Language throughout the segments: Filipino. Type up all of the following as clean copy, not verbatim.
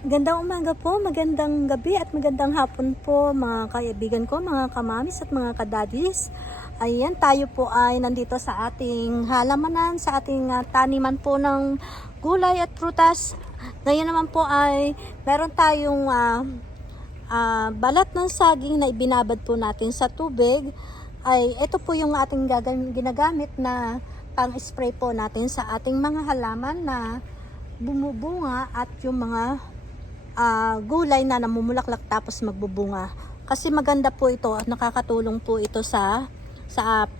Magandang umaga po, magandang gabi at magandang hapon po mga kaibigan ko, mga kamamis at mga kadadis. Ayan, tayo po ay nandito sa ating halamanan, sa ating taniman po ng gulay at prutas. Ngayon naman po ay meron tayong balat ng saging na ibinabad po natin sa tubig. Ay ito po yung ating ginagamit na pang-spray po natin sa ating mga halaman na bumubunga at yung mga gulay na namumulaklak tapos magbubunga. Kasi maganda po ito at nakakatulong po ito sa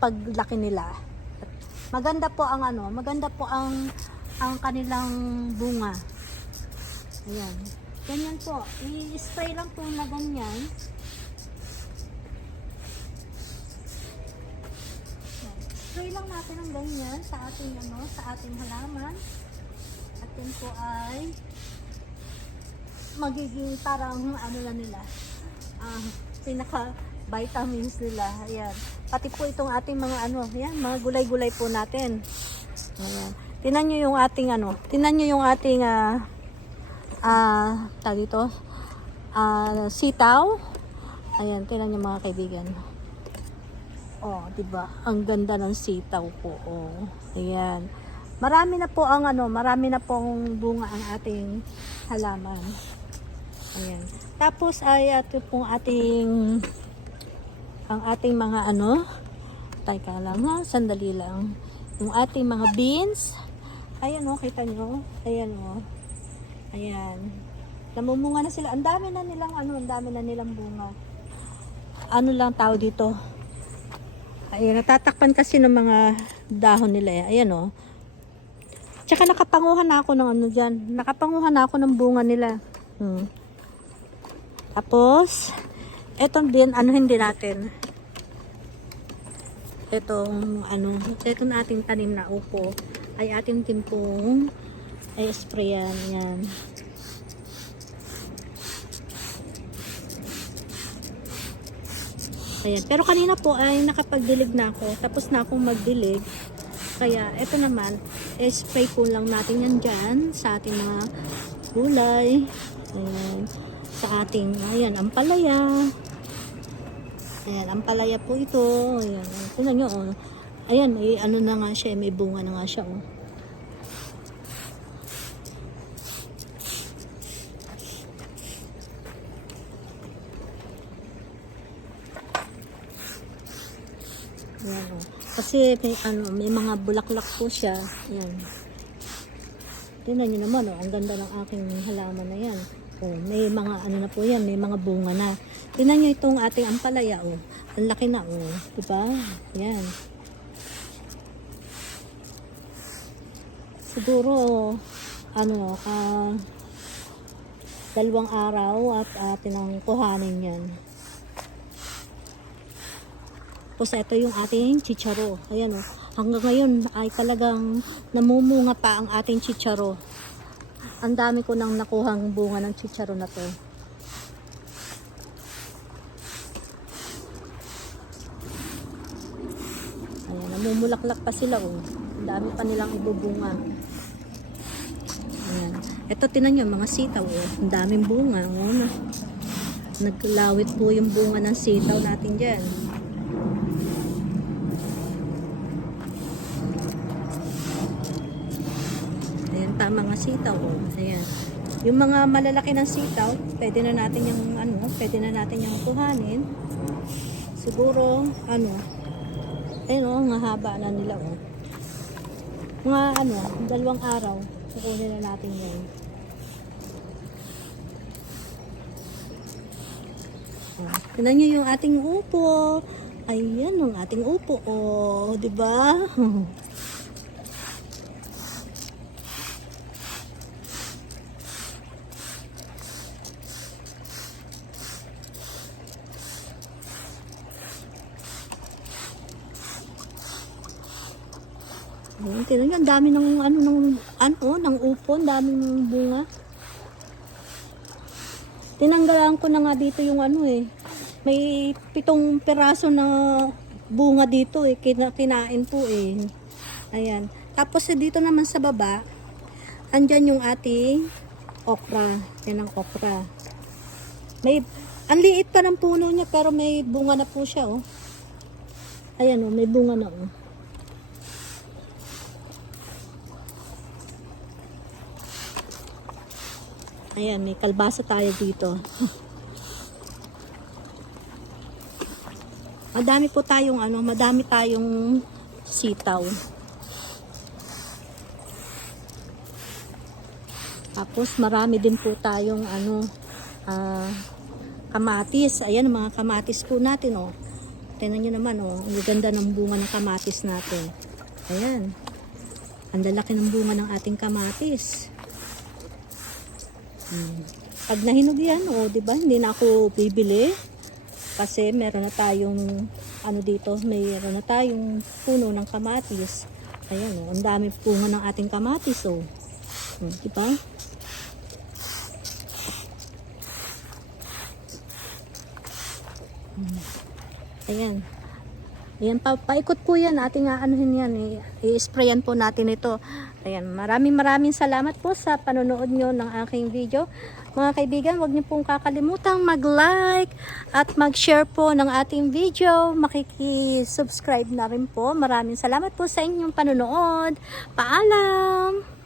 paglaki nila. Maganda po ang maganda po ang kanilang bunga. Ayan. Ganyan po. I-spray lang po na ganyan. Spray lang natin ng ganyan sa ating halaman. At yun po ay magiging parang na nila, pinaka vitamins nila. Ayan. Pati po itong ating mga ayan, mga gulay-gulay po natin. Ayan. Tingnan niyo yung ating tawag ito, sitaw. Ayan, tingnan niyo mga kaibigan. Oh, 'di ba? Ang ganda ng sitaw po. Oh. Ayan. Marami na pong bunga ang ating halaman. Ayan. Tapos ay ito pong ang ating mga teka lang ha, sandali lang. Yung ating mga beans. Ayan kita nyo. Ayan Ayan. Namumunga na sila. Ang dami na nilang bunga. Ano lang tawag dito? Ayan, natatakpan kasi ng mga dahon nila. Ayan Tsaka nakapanguhan na ako ng dyan. Nakapanguhan na ako ng bunga nila. Tapos, etong din, hindi natin. Etong ating tanim na upo, ay ating timpong, ay sprayan, yan. Ayan. Pero kanina po ay nakapagdilig na ako. Tapos na akong magdilig. Kaya, eto naman, spray po lang natin yan dyan sa ating mga gulay. Ayan. Sa ating, ampalaya. Ayan, ampalaya po ito. Ayan, tingnan nyo, Ayan, may na nga siya, may bunga na nga siya, Ayan, Kasi, may mga bulaklak po siya. Ayan. Tingnan nyo naman, ang ganda ng aking halaman na yan. May mga na po yan, may mga bunga na. Tingnan nyo itong ating ampalaya, ang laki na, diba? Yan. Siguro, 2 araw at atin ang kuhanin yan. Tapos ito yung ating chicharo. Ayan hanggang ngayon ay talagang namumunga pa ang ating chicharo. Ang dami ko nang nakuhang bunga ng chicharo na to. Ayan, namumulaklak pa sila Ang dami pa nilang ibubunga. Ayan. Ito tinan nyo mga sitaw Ang daming bunga. Naglawit po yung bunga ng sitaw natin dyan. Mga sitaw ayan. Yung mga malalaki ng sitaw, pwede na natin yung kuhanin. Siguro ayun ang haba na nila mga 2 araw kukunin na natin yan. Tingnan nyo yung ating upo. Ayan ang ating upo di ba? Ayan, tingnan nyo, ang dami ng upo, ang daming bunga. Tinanggalan ko na nga dito yung may 7 piraso na bunga dito kinain po Ayan. Tapos dito naman sa baba, andyan yung ating okra. Yan ang okra. Ang liit pa ng puno niya pero may bunga na po siya, oh. Ayan, oh, may bunga na, oh. Ayan, may kalbasa tayo dito. Madami tayong sitaw. Tapos marami din po tayong kamatis. Ayan ang mga kamatis po natin, oh. Tingnan nyo naman, oh. Ang ganda ng bunga ng kamatis natin. Ayan. Ang lalaki ng bunga ng ating kamatis. Pag nahinog yan, oh, diba? Hindi na ako bibili. Kasi meron na tayong mayroon na tayong puno ng kamatis. Ayan, oh. Ang dami bunga ng ating kamatis, oh. Diba? Ayan. Ayan, paikot po yan. Ating aanuhin yan. I-sprayan po natin ito. Ayan, maraming salamat po sa panonood nyo ng aking video. Mga kaibigan, huwag niyo pong kakalimutang mag-like at mag-share po ng ating video. Makiki-subscribe na rin po. Maraming salamat po sa inyong panonood. Paalam!